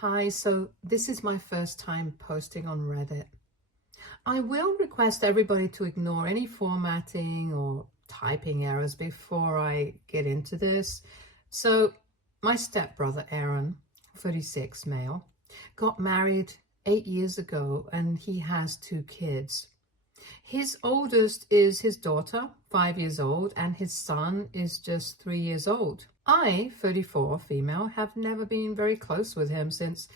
Hi, so this is my first time posting on Reddit. I will request everybody to ignore any formatting or typing errors before I get into this. So, my stepbrother Aaron, 36, male, got married 8 years ago and he has 2 kids. His oldest is his daughter, 5 years old, and his son is just 3 years old. I, 34, female, have never been very close with him since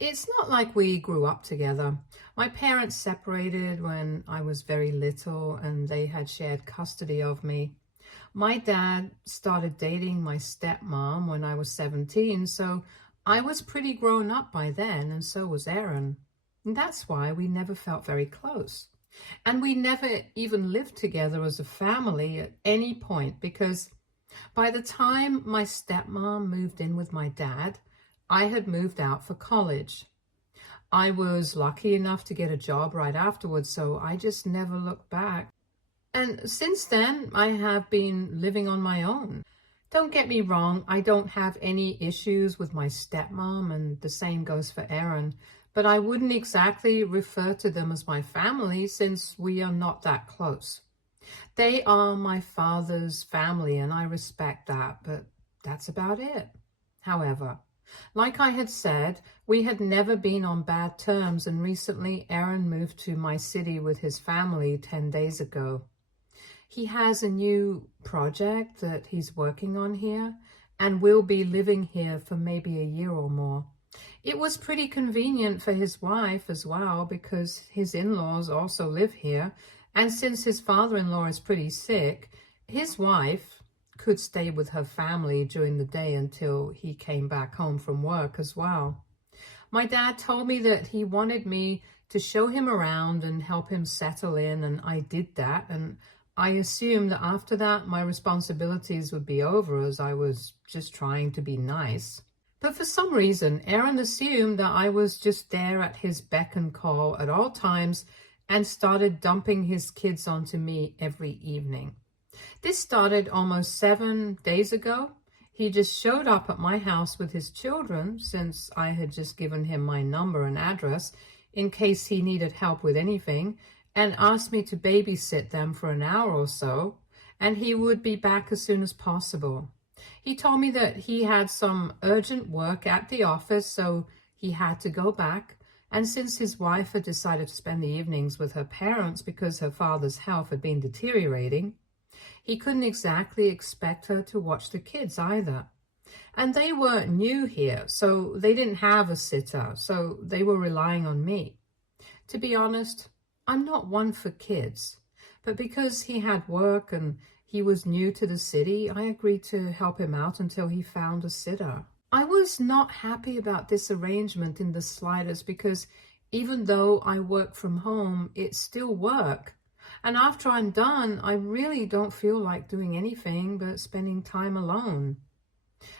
it's not like we grew up together. My parents separated when I was very little and they had shared custody of me. My dad started dating my stepmom when I was 17, so I was pretty grown up by then, and so was Aaron. And that's why we never felt very close. And we never even lived together as a family at any point because by the time my stepmom moved in with my dad, I had moved out for college. I was lucky enough to get a job right afterwards, so I just never looked back. And since then, I have been living on my own. Don't get me wrong, I don't have any issues with my stepmom, and the same goes for Aaron, but I wouldn't exactly refer to them as my family since we are not that close. They are my father's family and I respect that, but that's about it. However, like I had said, we had never been on bad terms, and recently Aaron moved to my city with his family 10 days ago. He has a new project that he's working on here and will be living here for maybe a year or more. It was pretty convenient for his wife as well because his in-laws also live here, and since his father-in-law is pretty sick, his wife could stay with her family during the day until he came back home from work as well. My dad told me that he wanted me to show him around and help him settle in, and I did that, and I assumed that after that my responsibilities would be over as I was just trying to be nice. But for some reason, Aaron assumed that I was just there at his beck and call at all times and started dumping his kids onto me every evening. This started almost 7 days ago. He just showed up at my house with his children since I had just given him my number and address in case he needed help with anything, and asked me to babysit them for an hour or so, and he would be back as soon as possible. He told me that he had some urgent work at the office, so he had to go back. And since his wife had decided to spend the evenings with her parents because her father's health had been deteriorating, he couldn't exactly expect her to watch the kids either. And they were new here, so they didn't have a sitter, so they were relying on me. To be honest, I'm not one for kids, but because he had work and he was new to the city, I agreed to help him out until he found a sitter. I was not happy about this arrangement in the slightest because even though I work from home, it's still work. And after I'm done, I really don't feel like doing anything but spending time alone.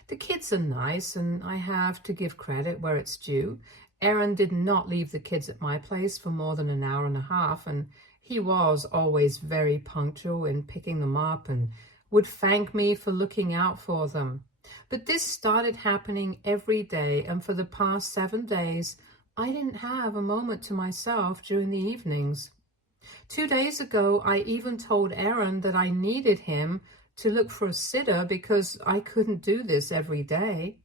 The kids are nice, and I have to give credit where it's due. Aaron did not leave the kids at my place for more than an hour and a half, and he was always very punctual in picking them up and would thank me for looking out for them. But this started happening every day, and for the past 7 days, I didn't have a moment to myself during the evenings. 2 days ago, I even told Aaron that I needed him to look for a sitter because I couldn't do this every day,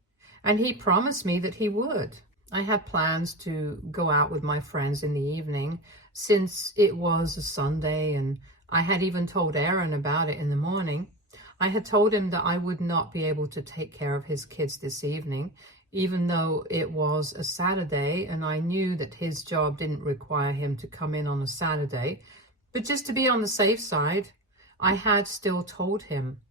and he promised me that he would. I had plans to go out with my friends in the evening since it was a Sunday, and I had even told Aaron about it in the morning. I had told him that I would not be able to take care of his kids this evening, even though it was a Saturday and I knew that his job didn't require him to come in on a Saturday. But just to be on the safe side, I had still told him.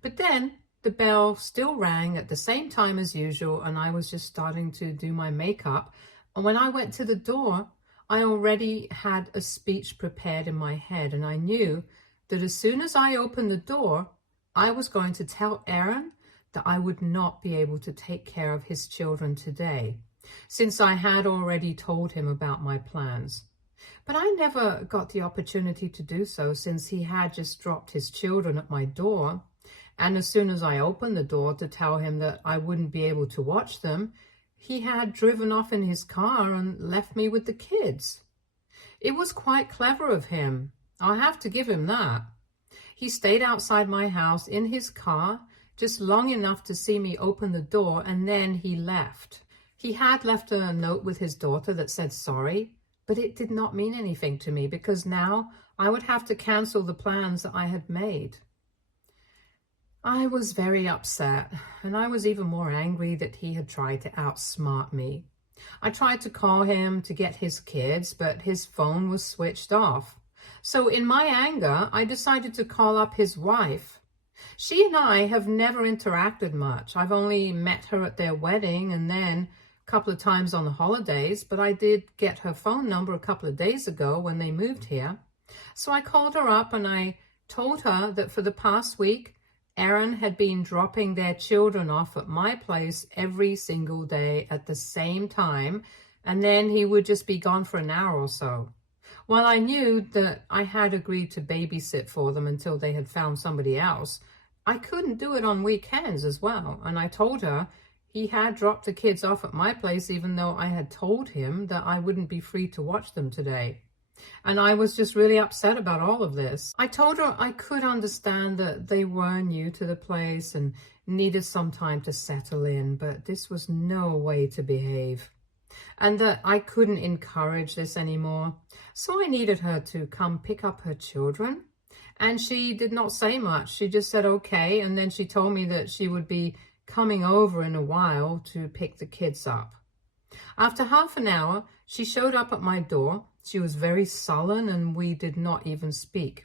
But then the bell still rang at the same time as usual, and I was just starting to do my makeup. And when I went to the door, I already had a speech prepared in my head, and I knew that as soon as I opened the door, I was going to tell Aaron that I would not be able to take care of his children today, since I had already told him about my plans. But I never got the opportunity to do so since he had just dropped his children at my door. And as soon as I opened the door to tell him that I wouldn't be able to watch them, he had driven off in his car and left me with the kids. It was quite clever of him. I have to give him that. He stayed outside my house in his car just long enough to see me open the door, and then he left. He had left a note with his daughter that said sorry, but it did not mean anything to me because now I would have to cancel the plans that I had made. I was very upset, and I was even more angry that he had tried to outsmart me. I tried to call him to get his kids, but his phone was switched off. So in my anger, I decided to call up his wife. She and I have never interacted much. I've only met her at their wedding and then a couple of times on the holidays, but I did get her phone number a couple of days ago when they moved here. So I called her up and I told her that for the past week, Aaron had been dropping their children off at my place every single day at the same time, and then he would just be gone for an hour or so. While I knew that I had agreed to babysit for them until they had found somebody else, I couldn't do it on weekends as well, and I told her he had dropped the kids off at my place even though I had told him that I wouldn't be free to watch them today. And I was just really upset about all of this. I told her I could understand that they were new to the place and needed some time to settle in, but this was no way to behave. And that I couldn't encourage this anymore. So I needed her to come pick up her children. And she did not say much. She just said okay, and then she told me that she would be coming over in a while to pick the kids up. After half an hour, she showed up at my door. She was very sullen and we did not even speak.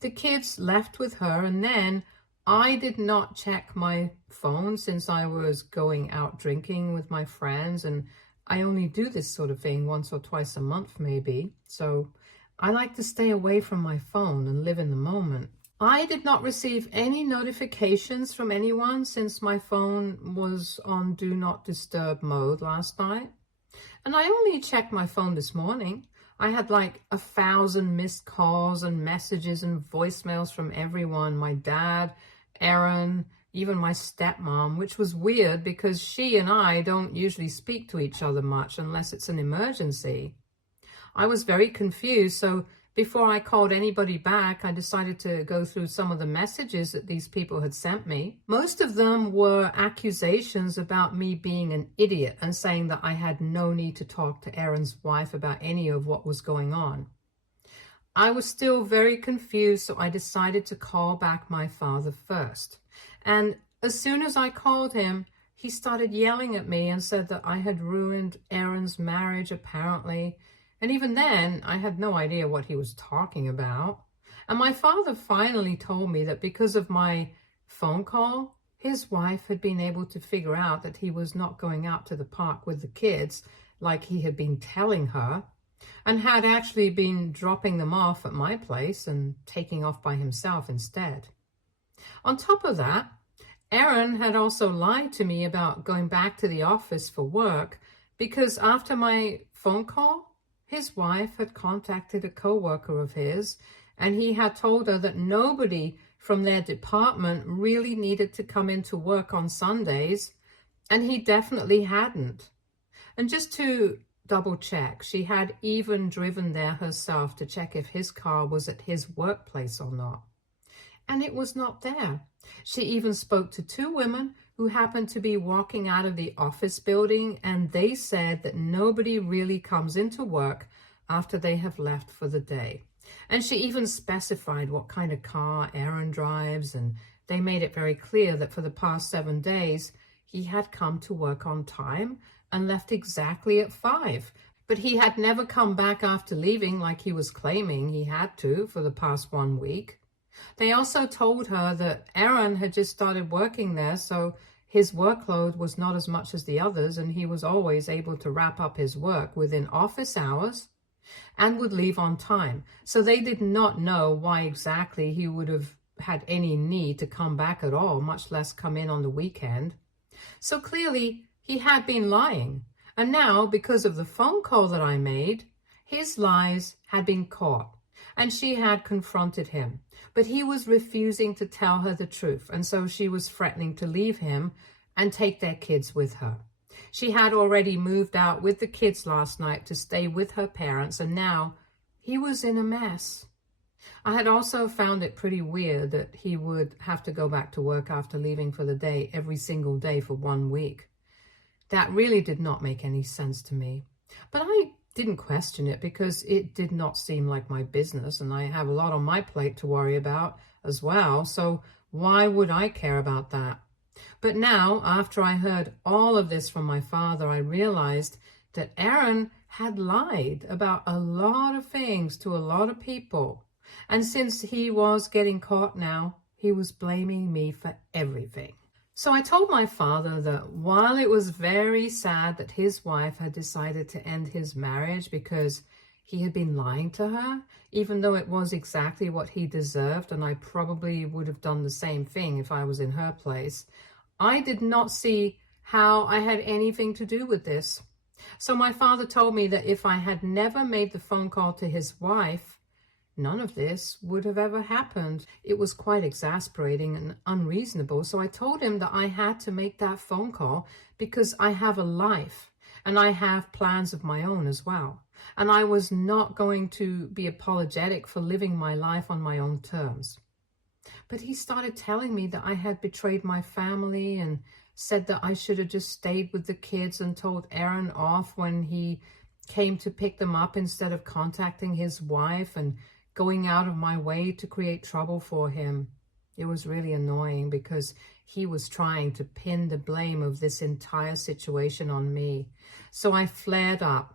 The kids left with her, and then I did not check my phone since I was going out drinking with my friends, and I only do this sort of thing once or twice a month maybe. So I like to stay away from my phone and live in the moment. I did not receive any notifications from anyone since my phone was on Do Not Disturb mode last night. And I only checked my phone this morning. I had like 1,000 missed calls and messages and voicemails from everyone. My dad, Aaron, even my stepmom, which was weird because she and I don't usually speak to each other much unless it's an emergency. I was very confused, so before I called anybody back, I decided to go through some of the messages that these people had sent me. Most of them were accusations about me being an idiot and saying that I had no need to talk to Aaron's wife about any of what was going on. I was still very confused, so I decided to call back my father first. And as soon as I called him, he started yelling at me and said that I had ruined Aaron's marriage, apparently. And even then, I had no idea what he was talking about. And my father finally told me that because of my phone call, his wife had been able to figure out that he was not going out to the park with the kids like he had been telling her, and had actually been dropping them off at my place and taking off by himself instead. On top of that, Aaron had also lied to me about going back to the office for work because after my phone call, his wife had contacted a coworker of his, and he had told her that nobody from their department really needed to come into work on Sundays, and he definitely hadn't. And just to double check, she had even driven there herself to check if his car was at his workplace or not. And it was not there. She even spoke to 2 women who happened to be walking out of the office building, and they said that nobody really comes into work after they have left for the day. And she even specified what kind of car Aaron drives, and they made it very clear that for the past 7 days, he had come to work on time and left exactly at 5. But he had never come back after leaving like he was claiming he had to for the past 1 week. They also told her that Aaron had just started working there, so his workload was not as much as the others, and he was always able to wrap up his work within office hours and would leave on time. So they did not know why exactly he would have had any need to come back at all, much less come in on the weekend. So clearly he had been lying. And now, because of the phone call that I made, his lies had been caught. And she had confronted him, but he was refusing to tell her the truth, and so she was threatening to leave him and take their kids with her. She had already moved out with the kids last night to stay with her parents, and now he was in a mess. I had also found it pretty weird that he would have to go back to work after leaving for the day every single day for 1 week. That really did not make any sense to me. But I didn't question it because it did not seem like my business, and I have a lot on my plate to worry about as well, so why would I care about that? But now, after I heard all of this from my father, I realized that Aaron had lied about a lot of things to a lot of people. And since he was getting caught now, he was blaming me for everything. So I told my father that while it was very sad that his wife had decided to end his marriage because he had been lying to her, even though it was exactly what he deserved, and I probably would have done the same thing if I was in her place, I did not see how I had anything to do with this. So my father told me that if I had never made the phone call to his wife, none of this would have ever happened. It was quite exasperating and unreasonable, so I told him that I had to make that phone call because I have a life and I have plans of my own as well. And I was not going to be apologetic for living my life on my own terms. But he started telling me that I had betrayed my family and said that I should have just stayed with the kids and told Aaron off when he came to pick them up instead of contacting his wife and going out of my way to create trouble for him. It was really annoying because he was trying to pin the blame of this entire situation on me. So I flared up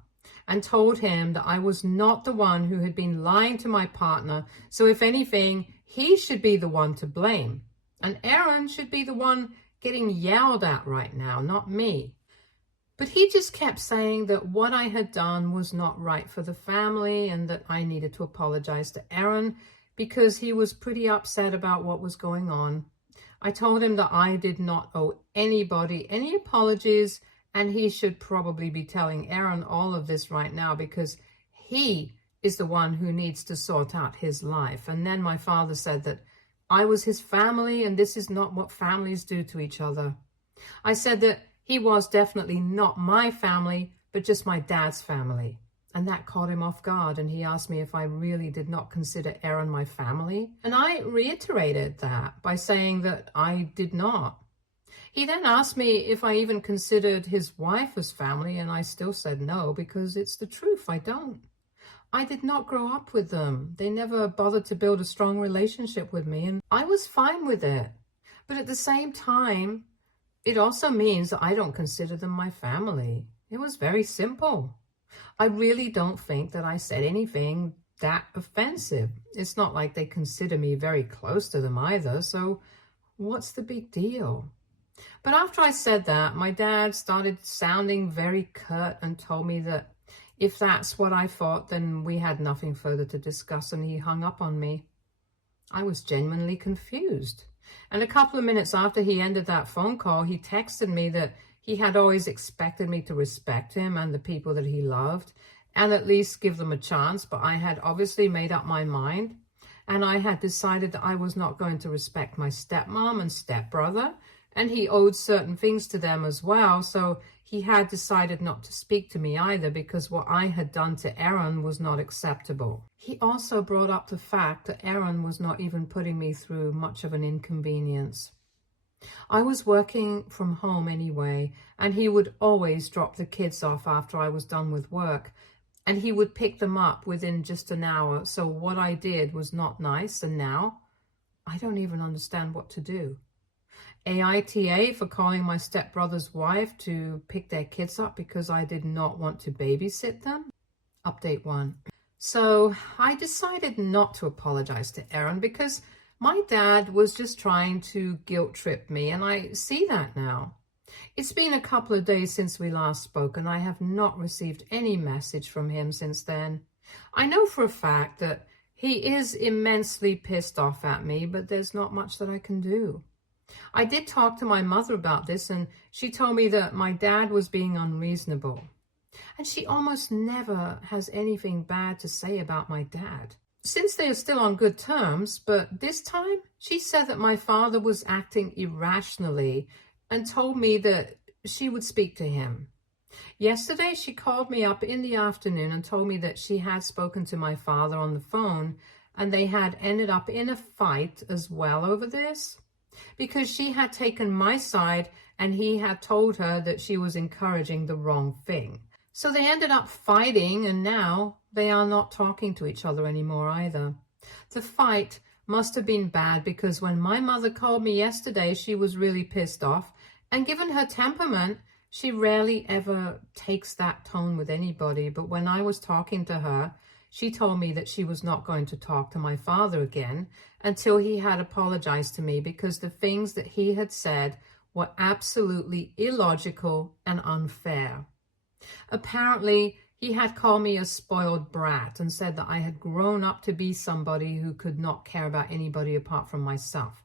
and told him that I was not the one who had been lying to my partner. So if anything, he should be the one to blame. And Aaron should be the one getting yelled at right now, not me. But he just kept saying that what I had done was not right for the family and that I needed to apologize to Aaron because he was pretty upset about what was going on. I told him that I did not owe anybody any apologies, and he should probably be telling Aaron all of this right now because he is the one who needs to sort out his life. And then my father said that I was his family and this is not what families do to each other. I said that he was definitely not my family, but just my dad's family. And that caught him off guard, and he asked me if I really did not consider Aaron my family. And I reiterated that by saying that I did not. He then asked me if I even considered his wife as family, and I still said no, because it's the truth, I don't. I did not grow up with them. They never bothered to build a strong relationship with me, and I was fine with it. But at the same time, it also means that I don't consider them my family. It was very simple. I really don't think that I said anything that offensive. It's not like they consider me very close to them either, so what's the big deal? But after I said that, my dad started sounding very curt and told me that if that's what I thought, then we had nothing further to discuss, and he hung up on me. I was genuinely confused. And a couple of minutes after he ended that phone call, he texted me that he had always expected me to respect him and the people that he loved, and at least give them a chance, but I had obviously made up my mind, and I had decided that I was not going to respect my stepmom and stepbrother, and he owed certain things to them as well, so he had decided not to speak to me either because what I had done to Aaron was not acceptable. He also brought up the fact that Aaron was not even putting me through much of an inconvenience. I was working from home anyway, and he would always drop the kids off after I was done with work, and he would pick them up within just an hour, so what I did was not nice, and now I don't even understand what to do. AITA for calling my stepbrother's wife to pick their kids up because I did not want to babysit them. Update 1. So I decided not to apologize to Aaron because my dad was just trying to guilt trip me, and I see that now. It's been a couple of days since we last spoke, and I have not received any message from him since then. I know for a fact that he is immensely pissed off at me, but there's not much that I can do. I did talk to my mother about this, and she told me that my dad was being unreasonable. And she almost never has anything bad to say about my dad. Since they are still on good terms, but this time she said that my father was acting irrationally and told me that she would speak to him. Yesterday, she called me up in the afternoon and told me that she had spoken to my father on the phone and they had ended up in a fight as well over this because she had taken my side and he had told her that she was encouraging the wrong thing. So they ended up fighting and now they are not talking to each other anymore either. The fight must have been bad because when my mother called me yesterday, she was really pissed off, and given her temperament, she rarely ever takes that tone with anybody. But when I was talking to her, she told me that she was not going to talk to my father again until he had apologized to me because the things that he had said were absolutely illogical and unfair. Apparently, he had called me a spoiled brat and said that I had grown up to be somebody who could not care about anybody apart from myself.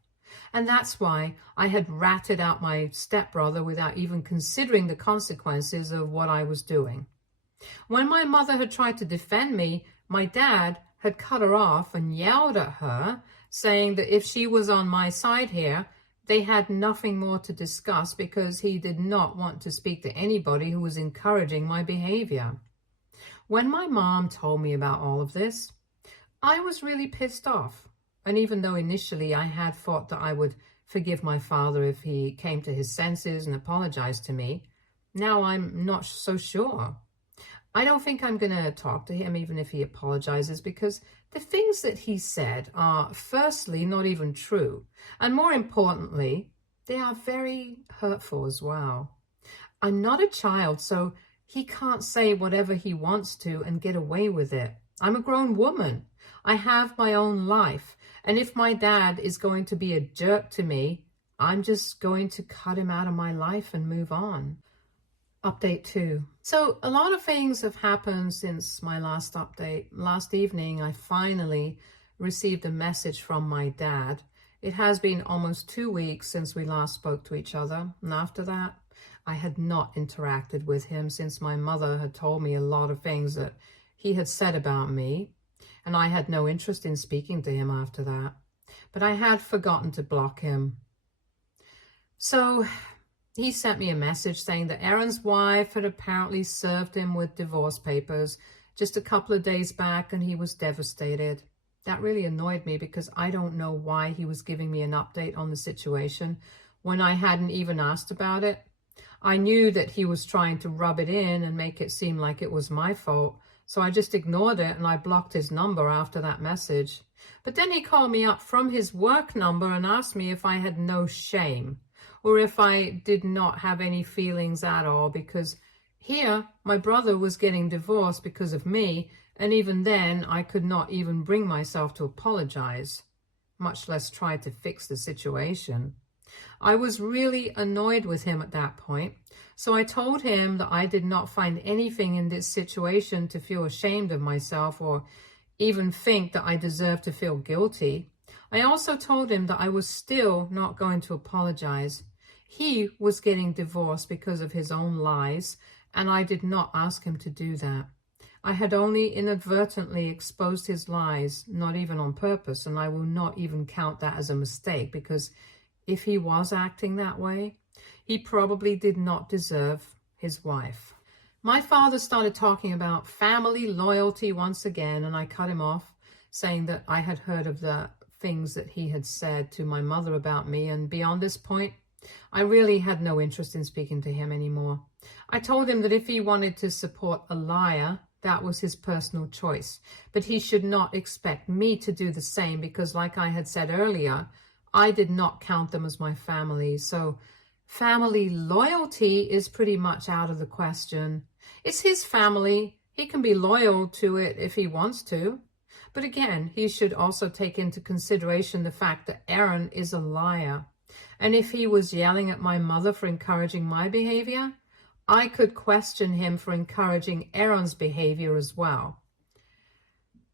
And that's why I had ratted out my stepbrother without even considering the consequences of what I was doing. When my mother had tried to defend me, my dad had cut her off and yelled at her, saying that if she was on my side here, they had nothing more to discuss because he did not want to speak to anybody who was encouraging my behavior. When my mom told me about all of this, I was really pissed off. And even though initially I had thought that I would forgive my father if he came to his senses and apologized to me, now I'm not so sure. I don't think I'm going to talk to him even if he apologizes because the things that he said are firstly not even true. And more importantly, they are very hurtful as well. I'm not a child, so he can't say whatever he wants to and get away with it. I'm a grown woman. I have my own life. And if my dad is going to be a jerk to me, I'm just going to cut him out of my life and move on. Update 2. So a lot of things have happened since my last update. Last evening, I finally received a message from my dad. It has been almost 2 weeks since we last spoke to each other. And after that, I had not interacted with him since my mother had told me a lot of things that he had said about me. And I had no interest in speaking to him after that. But I had forgotten to block him. So he sent me a message saying that Aaron's wife had apparently served him with divorce papers just a couple of days back and he was devastated. That really annoyed me because I don't know why he was giving me an update on the situation when I hadn't even asked about it. I knew that he was trying to rub it in and make it seem like it was my fault. So I just ignored it and I blocked his number after that message. But then he called me up from his work number and asked me if I had no shame or if I did not have any feelings at all because here my brother was getting divorced because of me, and even then I could not even bring myself to apologize, much less try to fix the situation. I was really annoyed with him at that point, so I told him that I did not find anything in this situation to feel ashamed of myself or even think that I deserved to feel guilty. I also told him that I was still not going to apologize. He was getting divorced because of his own lies, and I did not ask him to do that. I had only inadvertently exposed his lies, not even on purpose, and I will not even count that as a mistake because if he was acting that way, he probably did not deserve his wife. My father started talking about family loyalty once again, and I cut him off, saying that I had heard of the things that he had said to my mother about me, and beyond this point, I really had no interest in speaking to him anymore. I told him that if he wanted to support a liar, that was his personal choice, but he should not expect me to do the same because, like I had said earlier, I did not count them as my family. So family loyalty is pretty much out of the question. It's his family. He can be loyal to it if he wants to. But again, he should also take into consideration the fact that Aaron is a liar. And if he was yelling at my mother for encouraging my behavior, I could question him for encouraging Aaron's behavior as well.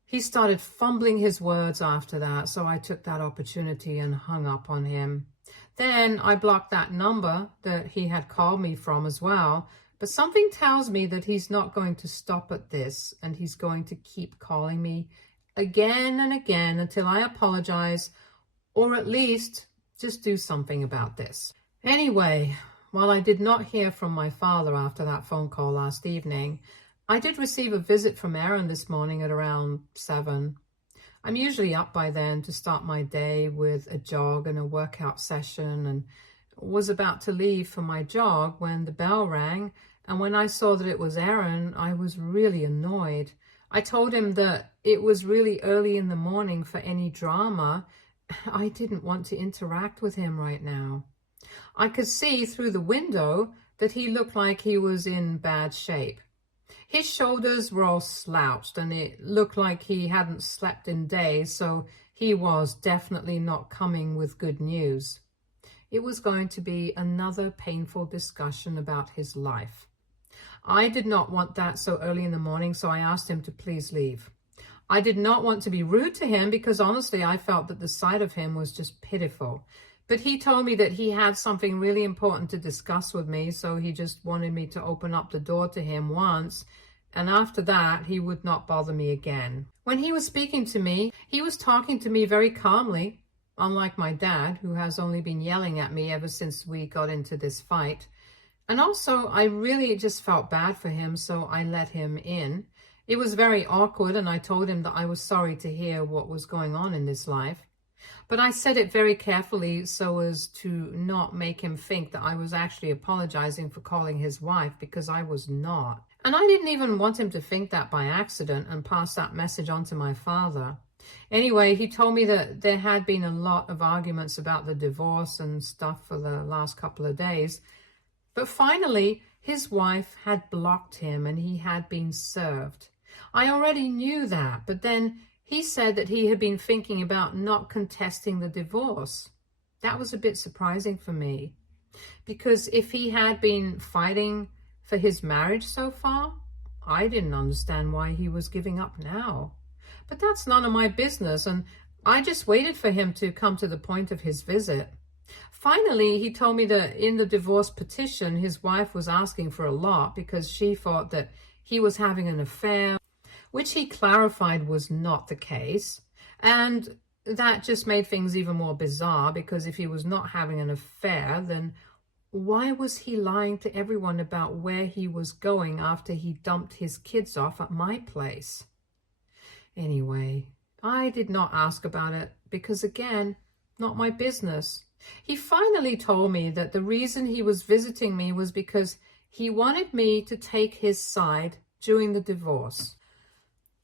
He started fumbling his words after that, so I took that opportunity and hung up on him. Then I blocked that number that he had called me from as well, but something tells me that he's not going to stop at this, and he's going to keep calling me again and again until I apologize, or at least just do something about this. Anyway, While I did not hear from my father after that phone call last evening, I did receive a visit from Aaron this morning at around 7. I'm usually up by then to start my day with a jog and a workout session, and was about to leave for my jog when the bell rang, and when I saw that it was Aaron, I was really annoyed. I told him that it was really early in the morning for any drama. I didn't want to interact with him right now. I could see through the window that he looked like he was in bad shape. His shoulders were all slouched and it looked like he hadn't slept in days, so he was definitely not coming with good news. It was going to be another painful discussion about his life. I did not want that so early in the morning, so I asked him to please leave. I did not want to be rude to him because honestly I felt that the sight of him was just pitiful. But he told me that he had something really important to discuss with me, so he just wanted me to open up the door to him once, and after that, he would not bother me again. When he was speaking to me, he was talking to me very calmly, unlike my dad, who has only been yelling at me ever since we got into this fight. And also, I really just felt bad for him, so I let him in. It was very awkward, and I told him that I was sorry to hear what was going on in his life. But I said it very carefully so as to not make him think that I was actually apologizing for calling his wife, because I was not. And I didn't even want him to think that by accident and pass that message on to my father. Anyway, he told me that there had been a lot of arguments about the divorce and stuff for the last couple of days. But finally, his wife had blocked him and he had been served. I already knew that, but then he said that he had been thinking about not contesting the divorce. That was a bit surprising for me, because if he had been fighting for his marriage so far, I didn't understand why he was giving up now. But that's none of my business, and I just waited for him to come to the point of his visit. Finally, he told me that in the divorce petition, his wife was asking for a lot because she thought that he was having an affair, which he clarified was not the case. And that just made things even more bizarre, because if he was not having an affair, then why was he lying to everyone about where he was going after he dumped his kids off at my place? Anyway, I did not ask about it because, again, not my business. He finally told me that the reason he was visiting me was because he wanted me to take his side during the divorce.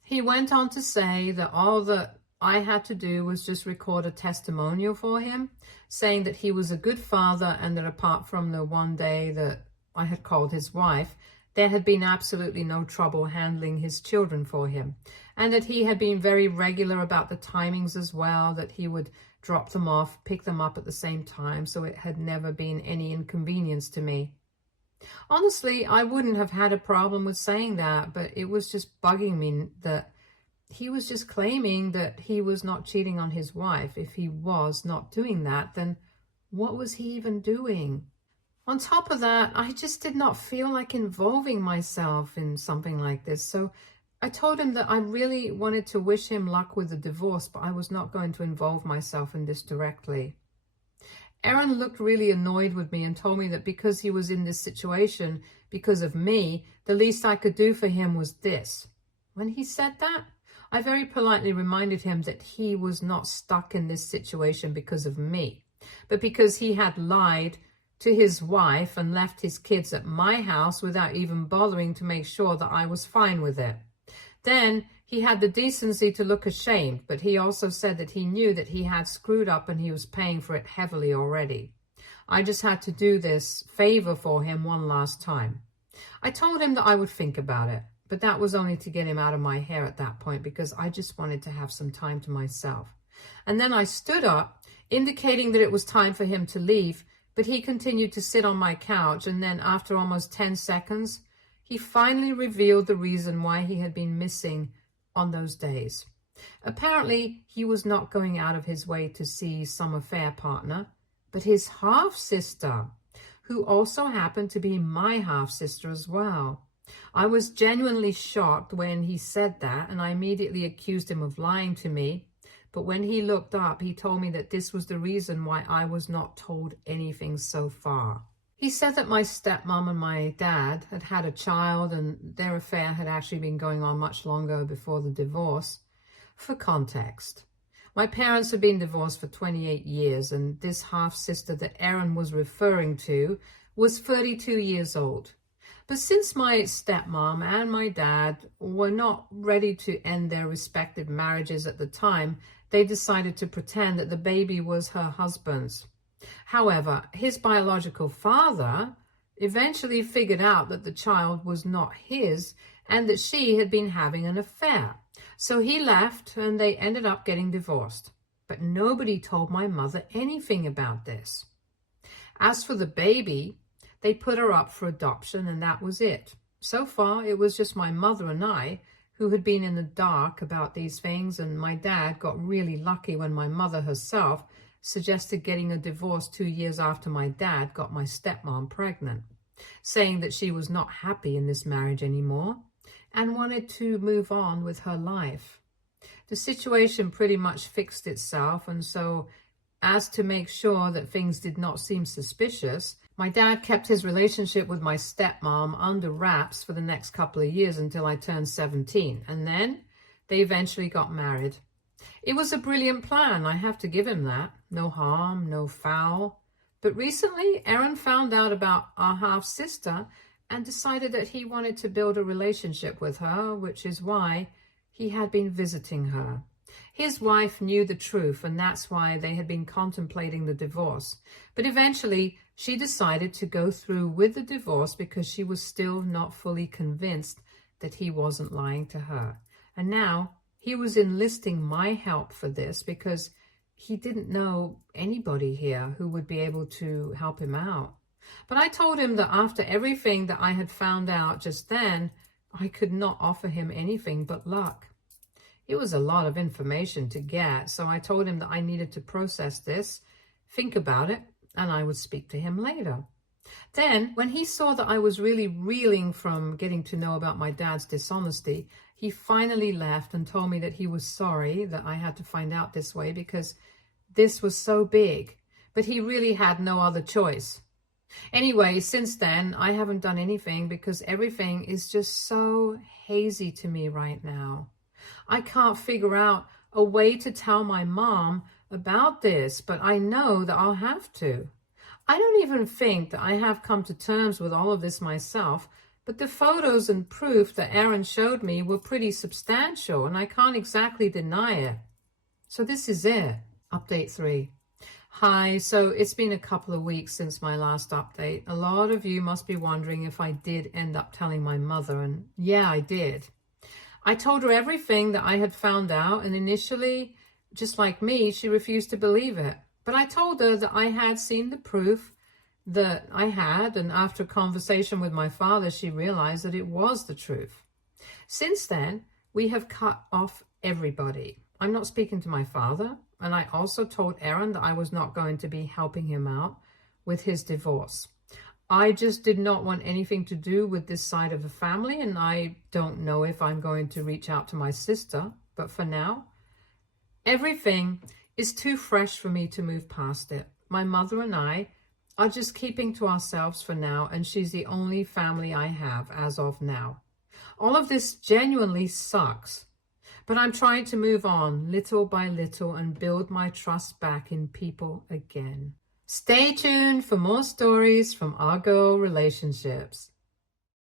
He went on to say that all that I had to do was just record a testimonial for him, saying that he was a good father and that apart from the one day that I had called his wife, there had been absolutely no trouble handling his children for him, and that he had been very regular about the timings as well, that he would drop them off, pick them up at the same time, so it had never been any inconvenience to me. Honestly, I wouldn't have had a problem with saying that, but it was just bugging me that he was just claiming that he was not cheating on his wife. If he was not doing that, then what was he even doing? On top of that, I just did not feel like involving myself in something like this. So I told him that I really wanted to wish him luck with the divorce, but I was not going to involve myself in this directly. Aaron looked really annoyed with me and told me that because he was in this situation because of me, the least I could do for him was this. When he said that, I very politely reminded him that he was not stuck in this situation because of me, but because he had lied to his wife and left his kids at my house without even bothering to make sure that I was fine with it. Then he had the decency to look ashamed, but he also said that he knew that he had screwed up and he was paying for it heavily already. I just had to do this favor for him one last time. I told him that I would think about it, but that was only to get him out of my hair at that point, because I just wanted to have some time to myself. And then I stood up, indicating that it was time for him to leave, but he continued to sit on my couch, and then after almost 10 seconds, he finally revealed the reason why he had been missing on those days. Apparently, he was not going out of his way to see some affair partner, but his half-sister, who also happened to be my half-sister as well. I was genuinely shocked when he said that, and I immediately accused him of lying to me. But when he looked up, he told me that this was the reason why I was not told anything so far. He said that my stepmom and my dad had had a child and their affair had actually been going on much longer before the divorce. For context, my parents had been divorced for 28 years, and this half-sister that Aaron was referring to was 32 years old. But since my stepmom and my dad were not ready to end their respective marriages at the time, they decided to pretend that the baby was her husband's. However, his biological father eventually figured out that the child was not his and that she had been having an affair. So he left and they ended up getting divorced. But nobody told my mother anything about this. As for the baby, they put her up for adoption and that was it. So far, it was just my mother and I who had been in the dark about these things, and my dad got really lucky when my mother herself suggested getting a divorce 2 years after my dad got my stepmom pregnant, saying that she was not happy in this marriage anymore and wanted to move on with her life. The situation pretty much fixed itself, and so as to make sure that things did not seem suspicious, my dad kept his relationship with my stepmom under wraps for the next couple of years until I turned 17, and then they eventually got married. It was a brilliant plan, I have to give him that. No harm, no foul. But recently, Aaron found out about our half-sister and decided that he wanted to build a relationship with her, which is why he had been visiting her. His wife knew the truth, and that's why they had been contemplating the divorce. But eventually, she decided to go through with the divorce because she was still not fully convinced that he wasn't lying to her. And now he was enlisting my help for this because he didn't know anybody here who would be able to help him out. But I told him that after everything that I had found out just then, I could not offer him anything but luck. It was a lot of information to get, so I told him that I needed to process this, think about it, and I would speak to him later. Then, when he saw that I was really reeling from getting to know about my dad's dishonesty, he finally left and told me that he was sorry that I had to find out this way because this was so big, but he really had no other choice. Anyway, since then, I haven't done anything because everything is just so hazy to me right now. I can't figure out a way to tell my mom about this, but I know that I'll have to. I don't even think that I have come to terms with all of this myself, but the photos and proof that Aaron showed me were pretty substantial, and I can't exactly deny it. So this is it. Update 3. Hi, so it's been a couple of weeks since my last update. A lot of you must be wondering if I did end up telling my mother, and yeah, I did. I told her everything that I had found out, and initially, just like me, she refused to believe it. But I told her that I had seen the proof that I had, and after a conversation with my father, she realized that it was the truth. Since then, we have cut off everybody. I'm not speaking to my father, and I also told Aaron that I was not going to be helping him out with his divorce. I just did not want anything to do with this side of the family, and I don't know if I'm going to reach out to my sister, but for now, everything is too fresh for me to move past it. My mother and I are just keeping to ourselves for now, and she's the only family I have as of now. All of this genuinely sucks, but I'm trying to move on little by little and build my trust back in people again. Stay tuned for more stories from our girl relationships.